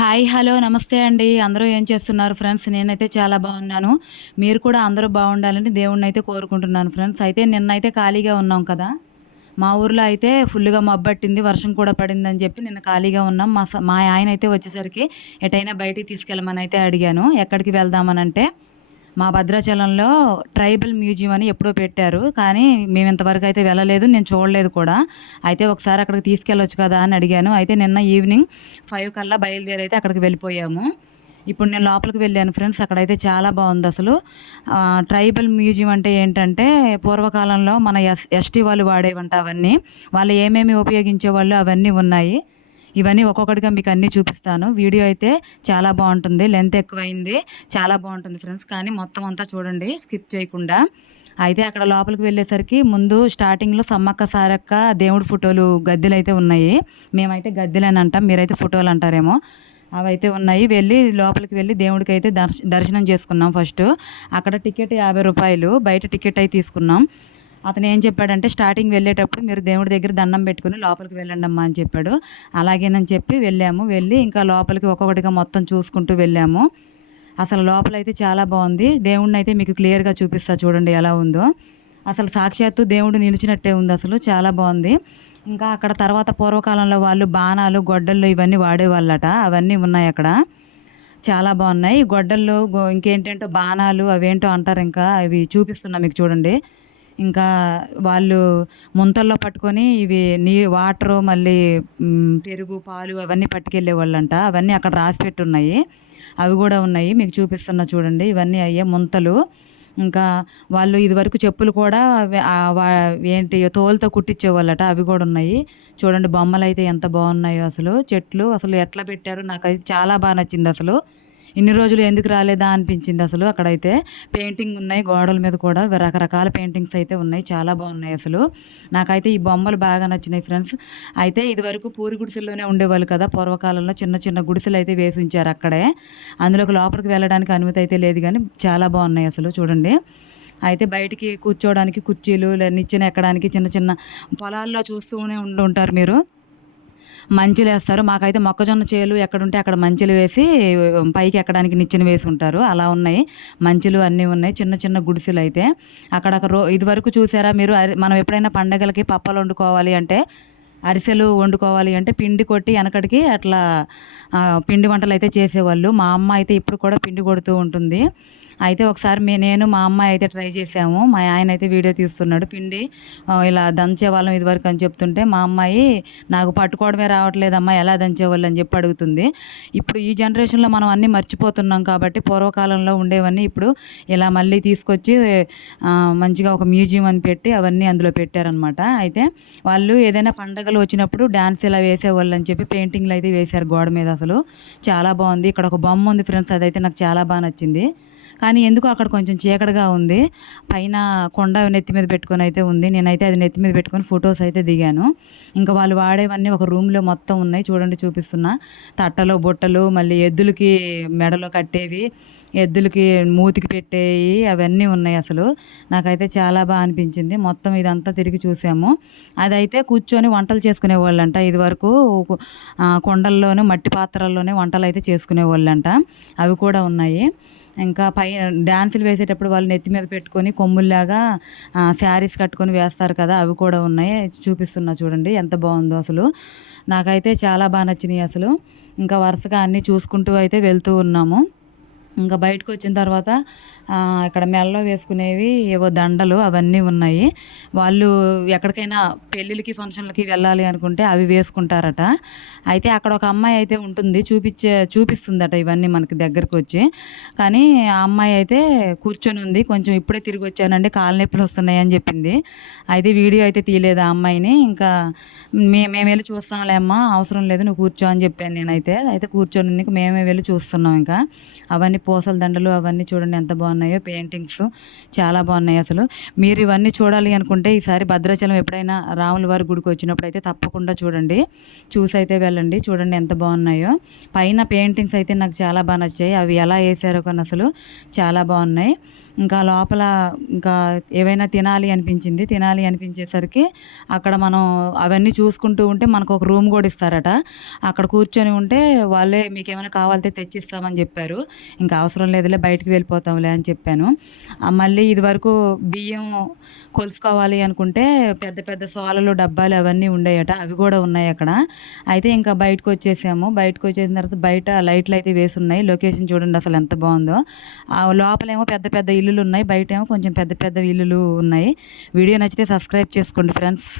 Hi! Hello! నమస్తే అండి. అందరూ ఏం చేస్తున్నారు ఫ్రెండ్స్? నేనైతే చాలా బాగున్నాను. మీరు కూడా అందరూ బాగుండాలని దేవుడినైతే కోరుకుంటున్నాను ఫ్రెండ్స్. అయితే నిన్నైతే ఖాళీగా ఉన్నాం కదా! మా ఊర్లో అయితే ఫుల్‌గా మబ్బట్టింది. వర్షం కూడా పడిందని చెప్పి నిన్న ఖాళీగా ఉన్నాం. మా ఆయనైతే వచ్చేసరికి ఎటైనా బయటికి తీసుకెళ్ళమనైతే అడిగాను. ఎక్కడికి వెళ్దామనంటే, మా భద్రాచలంలో ట్రైబల్ మ్యూజియం అని ఎప్పుడో పెట్టారు. కానీ మేమింతవరకైతే వెళ్ళలేదు. నేను చూడలేదు కూడా. అయితే ఒకసారి అక్కడికి తీసుకెళ్ళొచ్చు కదా అని అడిగాను. అయితే నిన్న ఈవినింగ్ 5 కల్లా బయలుదేరైతే అక్కడికి వెళ్ళిపోయాము. ఇప్పుడు నేను లోపలికి వెళ్ళాను ఫ్రెండ్స్. అక్కడైతే చాలా బావుందసలు. ట్రైబల్ మ్యూజియం అంటే ఏంటంటే, పూర్వకాలంలో మన ఎస్టీ వాళ్ళు వాడేవంట అవన్నీ. వాళ్ళు ఏమేమి ఉపయోగించేవాళ్ళో అవన్నీ ఉన్నాయి. ఇవన్నీ ఒక్కొక్కటిగా మీకు అన్నీ చూపిస్తాను. వీడియో అయితే చాలా బావుంటుంది. లెంత్ ఎక్కువైంది. చాలా బావుంటుంది ఫ్రెండ్స్. కానీ మొత్తం అంతా చూడండి స్కిప్ చేయకుండా. అయితే అక్కడ లోపలికి వెళ్ళేసరికి ముందు స్టార్టింగ్‌లో సమ్మక్క సారక్క దేవుడి ఫోటోలు గద్దెలైతే ఉన్నాయి. మేమైతే గద్దెలని అంటాం. మీరైతే ఫోటోలు అంటారేమో. అవైతే ఉన్నాయి. లోపలికి వెళ్ళి దేవుడికైతే దర్శనం చేసుకున్నాం ఫస్టు. అక్కడ టికెట్ రూ. 50. బయట టికెట్ అయి తీసుకున్నాం. అతను ఏం చెప్పాడంటే, స్టార్టింగ్ వెళ్ళేటప్పుడు మీరు దేవుడి దగ్గర దండం పెట్టుకొని లోపలికి వెళ్ళండమ్మా అని చెప్పాడు. అలాగేనని చెప్పి వెళ్ళాము. ఇంకా లోపలికి ఒక్కొక్కటిగా మొత్తం చూసుకుంటూ వెళ్ళాము. అసలు లోపలైతే చాలా బావుంది. దేవుడినైతే మీకు క్లియర్‌గా చూపిస్తా చూడండి ఎలా ఉందో. అసలు సాక్షాత్తు దేవుడు నిలిచినట్టే ఉందసలు. చాలా బావుంది. ఇంకా అక్కడ తర్వాత పూర్వకాలంలో వాళ్ళు బాణాలు, గొడ్డళ్ళు ఇవన్నీ వాడేవాళ్ళట. అవన్నీ ఉన్నాయక్కడ. చాలా బావున్నాయి. గొడ్డళ్ళు ఇంకేంటేంటో బాణాలు అవేంటో అంటారింకా. అవి చూపిస్తున్నా మీకు చూడండి. ఇంకా వాళ్ళు ముంతల్లో పట్టుకొని ఇవి వాటరు మళ్ళీ పెరుగు, పాలు అవన్నీ పట్టుకెళ్ళేవాళ్ళంట. అవన్నీ అక్కడ రాసిపెట్టున్నాయి. అవి గూడా ఉన్నాయి. మీకు చూపిస్తున్నా చూడండి. ఇవన్నీ అయ్యే ముంతలు. ఇంకా వాళ్ళు ఇదివరకు చెప్పులు కూడా అవే ఏంటి తోలుతో కుట్టించేవాళ్ళట. అవి గూడా ఉన్నాయి. చూడండి బొమ్మలైతే ఎంత బావున్నాయో అసలు. చెట్లు అసలు ఎట్లా పెట్టారో నాకైతే చాలా నచ్చిందసలు. ఇన్ని రోజులు ఎందుకు రాలేదా అనిపించింది అసలు. అక్కడైతే పెయింటింగ్ ఉన్నాయి గోడల మీద కూడా రకరకాల పెయింటింగ్స్ అయితే ఉన్నాయి. చాలా బాగున్నాయి అసలు. నాకైతే ఈ బొమ్మలు బాగా నచ్చినాయి ఫ్రెండ్స్. అయితే ఇదివరకు పూరి గుడిసెల్లోనే ఉండేవాళ్ళు కదా పూర్వకాలంలో. చిన్న చిన్న గుడిసెలు అయితే వేసి ఉంచారు అక్కడే. అందులోకి లోపలికి వెళ్ళడానికి అనుమతి అయితే లేదు కానీ చాలా బాగున్నాయి అసలు చూడండి. అయితే బయటికి కూర్చోవడానికి కుర్చీలు నిచ్చెన ఎక్కడానికి చిన్న చిన్న పొలాల్లో చూస్తూనే ఉంటారు మీరు. మంచులేస్తారు. మాకైతే మొక్కజొన్న చేలు ఎక్కడుంటే అక్కడ మంచులు వేసి పైకి ఎక్కడానికి నిచ్చెన వేసి ఉంటారు. అలా ఉన్నాయి. మంచులు అన్నీ ఉన్నాయి. చిన్న చిన్న గుడిసెలైతే. అక్కడ ఇదివరకు చూసారా మీరు మనం ఎప్పుడైనా పండగలకి పప్పలు వండుకోవాలి అంటే, అరిసెలు వండుకోవాలి అంటే పిండి కొట్టి వెనకటికి అట్లా పిండి వంటలైతే చేసేవాళ్ళు. మా అమ్మ అయితే ఇప్పుడు కూడా పిండి కొడుతూ ఉంటుంది. అయితే ఒకసారి నేను మా అమ్మాయి అయితే ట్రై చేసాము. మా ఆయన అయితే వీడియో తీస్తున్నాడు. పిండి ఇలా దంచేవాళ్ళం ఇదివరకు అని చెప్తుంటే మా అమ్మాయి నాకు పట్టుకోవడమే రావట్లేదమ్మా ఎలా దంచేవాళ్ళు అని చెప్పి అడుగుతుంది. ఇప్పుడు ఈ జనరేషన్లో మనం అన్నీ మర్చిపోతున్నాం కాబట్టి పూర్వకాలంలో ఉండేవన్నీ ఇప్పుడు ఇలా మళ్ళీ తీసుకొచ్చి మంచిగా ఒక మ్యూజియం అని పెట్టి అవన్నీ అందులో పెట్టారనమాట. అయితే వాళ్ళు ఏదైనా పండగలు వచ్చినప్పుడు డాన్స్ ఇలా వేసేవాళ్ళు అని చెప్పి పెయింటింగ్లు అయితే వేశారు గోడ మీద. అసలు చాలా బాగుంది. ఇక్కడ ఒక బొమ్మ ఉంది ఫ్రెండ్స్. అదైతే నాకు చాలా బాగా నచ్చింది. కానీ ఎందుకో అక్కడ కొంచెం చీకటిగా ఉంది. పైన కొండ నెత్తి మీద పెట్టుకొని అయితే ఉంది. నేనైతే అది నెత్తి మీద పెట్టుకొని ఫొటోస్ అయితే దిగాను. ఇంకా వాళ్ళు వాడేవన్నీ ఒక రూమ్‌లో మొత్తం ఉన్నాయి. చూడండి చూపిస్తున్నా. తట్టలు, బుట్టలు, మళ్ళీ ఎద్దులకి మెడలో కట్టేవి, ఎద్దులకి మూతికి పెట్టేయి అవన్నీ ఉన్నాయి అసలు. నాకైతే చాలా అనిపించింది. మొత్తం ఇదంతా తిరిగి చూసాము. అదైతే కూర్చొని వంటలు చేసుకునేవాళ్ళంట. ఇదివరకు కుండల్లోను, మట్టి పాత్రల్లోనే వంటలైతే చేసుకునేవాళ్ళంట. అవి కూడా ఉన్నాయి. ఇంకా డాన్సులు వేసేటప్పుడు వాళ్ళు నెత్తి మీద పెట్టుకొని కొమ్ముల్లాగా శారీస్ కట్టుకొని వేస్తారు కదా! అవి కూడా ఉన్నాయి. చూపిస్తున్నా చూడండి ఎంత బాగుందో అసలు. నాకైతే చాలా నచ్చినాయి అసలు. ఇంకా వరుసగా అన్నీ చూసుకుంటూ అయితే వెళ్తూ ఉన్నాము. ఇంకా బయటకొచ్చిన తర్వాత ఇక్కడ మెడలో వేసుకునేవి ఏవో దండలు అవన్నీ ఉన్నాయి. వాళ్ళు ఎక్కడికైనా పెళ్ళిళ్ళకి, ఫంక్షన్‌లకి వెళ్ళాలి అనుకుంటే అవి వేసుకుంటారట. అయితే అక్కడ ఒక అమ్మాయి అయితే ఉంటుంది. చూపిస్తుందట ఇవన్నీ మనకి దగ్గరకొచ్చి. కానీ ఆ అమ్మాయి అయితే కూర్చొనుంది. కొంచెం ఇప్పుడే తిరిగొచ్చానండి కాళ్ళు నొప్పులొస్తున్నాయి అని చెప్పింది. అయితే వీడియో అయితే తీయలేదు ఆ అమ్మాయిని. ఇంకా మేమెళ్లి చూస్తాంలే అమ్మా అవసరం లేదు నువ్వు కూర్చో అని చెప్పాను నేనైతే. అయితే కూర్చొనుంది. మేమే వెళ్లి చూస్తున్నాం ఇంకా. అవన్నీ పూసల దండలు అవన్నీ చూడండి ఎంత బాగున్నాయో. పెయింటింగ్స్ చాలా బాగున్నాయి అసలు. మీరు ఇవన్నీ చూడాలి అనుకుంటే ఈసారి భద్రాచలం ఎప్పుడైనా రాముల వారి గుడికి వచ్చినప్పుడు అయితే తప్పకుండా చూడండి. చూసైతే వెళ్ళండి. చూడండి ఎంత బాగున్నాయో. పైన పెయింటింగ్స్ అయితే నాకు చాలా నచ్చాయి. అవి ఎలా వేసారో కానీ అసలు చాలా బాగున్నాయి. ఇంకా లోపల ఇంకా ఏవైనా తినాలి అనిపించేసరికి అక్కడ మనం అవన్నీ చూసుకుంటూ ఉంటే మనకు ఒక రూమ్ కూడా ఇస్తారట. అక్కడ కూర్చొని ఉంటే వాళ్ళే మీకేమైనా కావాలితే తెచ్చిస్తామని చెప్పారు. ఇంకా అవసరం లేదులే బయటికి వెళ్ళిపోతాంలే అని చెప్పాను. మళ్ళీ ఇదివరకు బియ్యం కొలుసుకోవాలి అనుకుంటే పెద్ద పెద్ద సోలలు, డబ్బాలు అవన్నీ ఉండేయట. అవి కూడా ఉన్నాయి అక్కడ. అయితే ఇంకా బయటకొచ్చేసాము. బయటకొచ్చేసిన తర్వాత బయట లైట్‌లయితే వేసున్నాయి. లొకేషన్ చూడండి అసలు ఎంత బావుందో. లోపలేమో పెద్ద పెద్ద ఇల్లులున్నాయి. బయటేమో కొంచెం పెద్ద పెద్దవి ఇల్లులు ఉన్నాయి. వీడియో నచ్చితే సబ్స్క్రైబ్ చేసుకోండి ఫ్రెండ్స్.